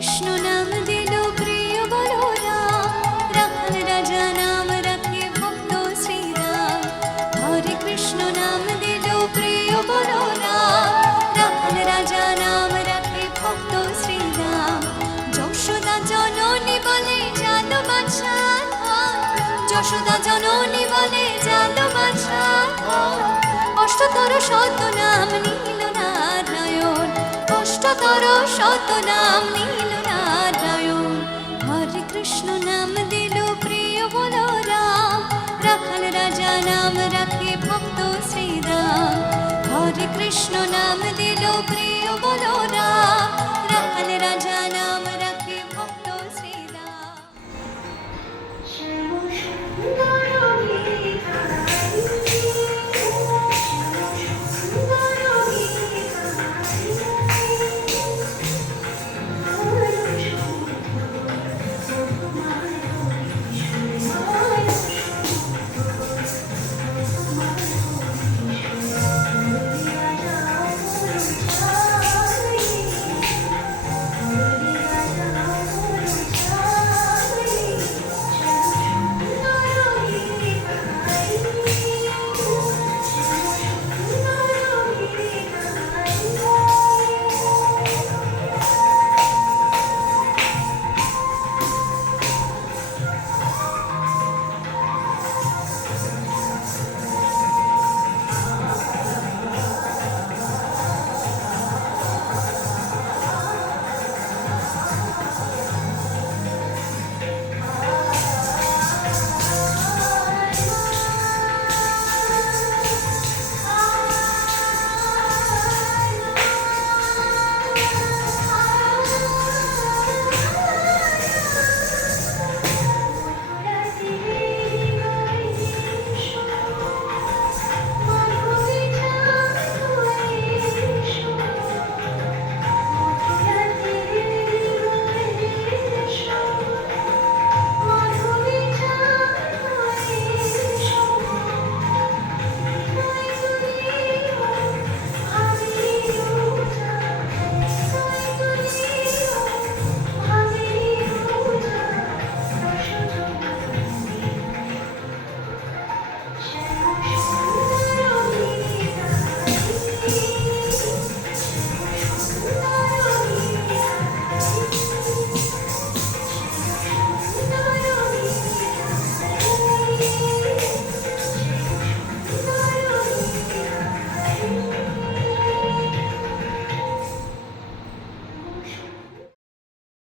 কৃষ্ণ নাম দিল প্রিয় বলরাম, রাখাল রাজা নাম রাখে ভক্ত শ্রীরাম। হরে কৃষ্ণ নাম দিল প্রিয় বলরাম, রাখাল রাজা নাম রাখে ভক্ত শ্রীরাম। যশোদা জননী বলে জাত বাছা, যশোদা জননী বলে জাত বাছা। অষ্টতর শত নাম নীল নারায়ণ, অষ্টতর শত নাম নীল নারায়ণ। হরে কৃষ্ণ নাম দিল প্রিয় বলরাম, রাখাল রাজা নাম রাখে ভক্ত শ্রীরাম। হরে কৃষ্ণ নাম দিল প্রিয় বলরাম,